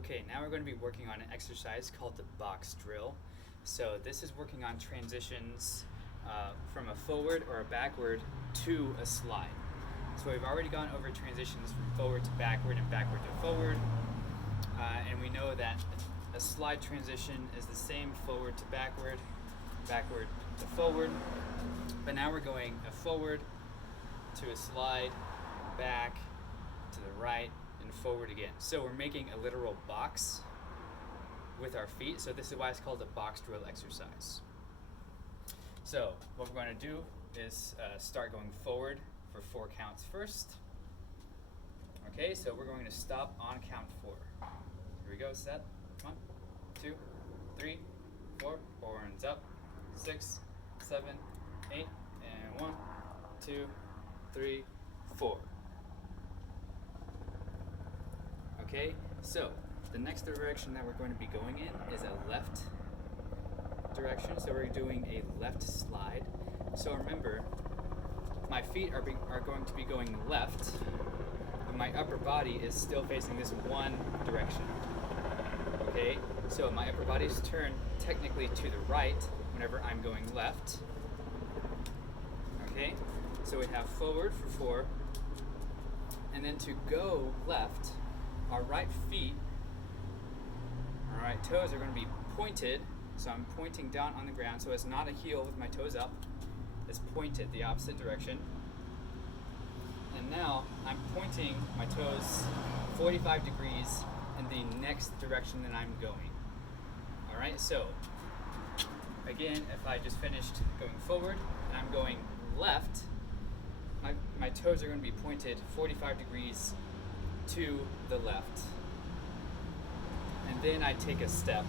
Okay, now we're going to be working on an exercise called the box drill. So this is working on transitions from a forward or a backward to a slide. So we've already gone over transitions from forward to backward and backward to forward. And we know that a slide transition is the same forward to backward, backward to forward. But now we're going a forward to a slide, back to the right, and forward again. So we're making a literal box with our feet. So this is why it's called a box drill exercise. So what we're going to do is start going forward for 4 counts first. Okay, so we're going to stop on count 4. Here we go, set. 1, 2, 3, 4. Horns up. 6, 7, 8, and 1, 2, 3, 4. Okay, so the next direction that we're going to be going in is a left direction. So we're doing a left slide. So remember, my feet are going to be going left, but my upper body is still facing this one direction. Okay, so my upper body is turned technically to the right whenever I'm going left. Okay, so we have forward for 4, and then to go left, our right feet, our right toes are going to be pointed. So I'm pointing down on the ground, so it's not a heel with my toes up. It's pointed the opposite direction. And now I'm pointing my toes 45 degrees in the next direction that I'm going. All right, so again, if I just finished going forward and I'm going left, my toes are going to be pointed 45 degrees to the left. And then I take a step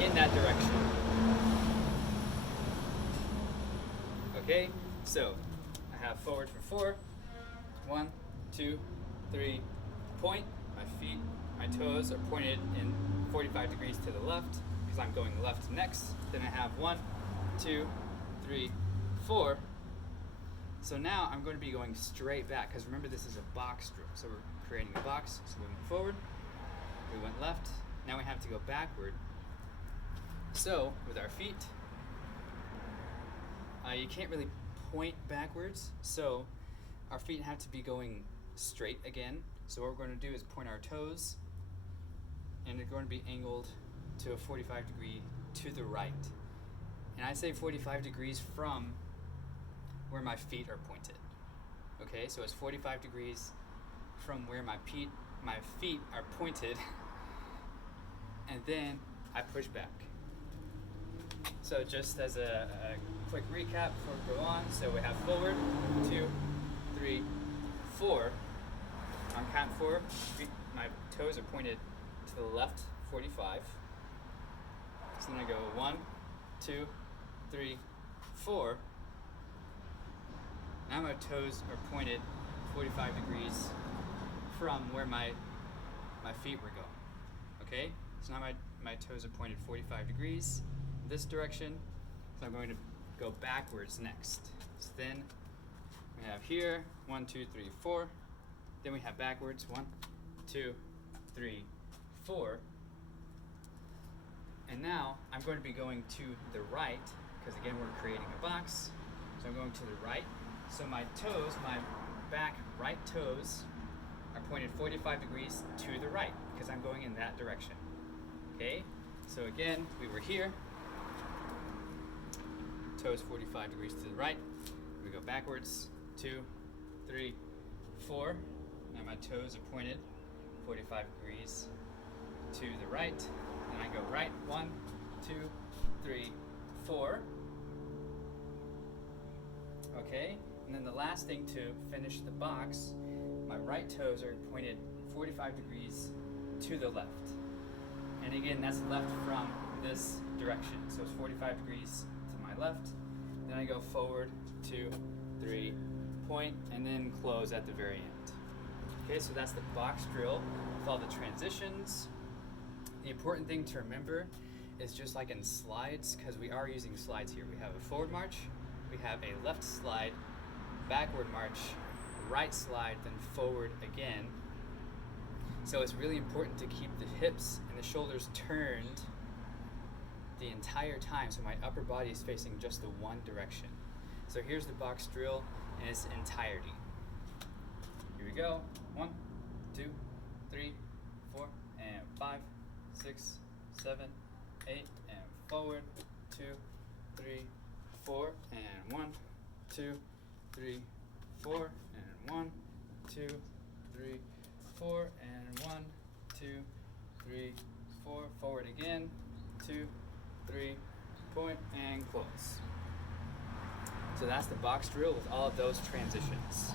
in that direction. Okay, so I have forward for 4. 1, 2, 3, point. My toes are pointed in 45 degrees to the left because I'm going left next. Then I have 1, 2, 3, 4. So now I'm going to be going straight back because remember this is a box drill. So we're creating a box. So we went forward, we went left. Now we have to go backward. So with our feet, you can't really point backwards. So our feet have to be going straight again. So what we're going to do is point our toes, and they're going to be angled to a 45 degree to the right. And I say 45 degrees from where my feet are pointed. Okay, so it's 45 degrees from where my feet are pointed, and then I push back. So just as a quick recap before we go on, so we have forward, 2, 3, 4. On count 4, my toes are pointed to the left 45. So then I go 1, 2, 3, 4. Now my toes are pointed 45 degrees from where my feet were going. Okay? So now my toes are pointed 45 degrees this direction. So I'm going to go backwards next. So then we have here 1, 2, 3, 4. Then we have backwards 1, 2, 3, 4. And now I'm going to be going to the right because again we're creating a box. So I'm going to the right. So my toes, my back right toes are pointed 45 degrees to the right because I'm going in that direction. Okay? So again, we were here. Toes 45 degrees to the right. We go backwards. 2, 3, 4. Now my toes are pointed 45 degrees to the right. Then I go right. 1, 2, 3, 4. Okay? And then the last thing to finish the box, my right toes are pointed 45 degrees to the left. And again, that's left from this direction. So it's 45 degrees to my left. Then I go forward, 2, 3, point, and then close at the very end. Okay, so that's the box drill with all the transitions. The important thing to remember is just like in slides, because we are using slides here. We have a forward march, we have a left slide, backward march, right slide, then forward again. So it's really important to keep the hips and the shoulders turned the entire time, so my upper body is facing just the one direction. So here's the box drill in its entirety. Here we go. 1, 2, 3, 4, and 5, 6, 7, 8, and forward. 2, 3, 4, and 1, 2, 3, 4, and 1, 2, 3, 4, and 1, 2, 3, 4. Forward again. 2, 3, point, and close. So that's the box drill with all of those transitions.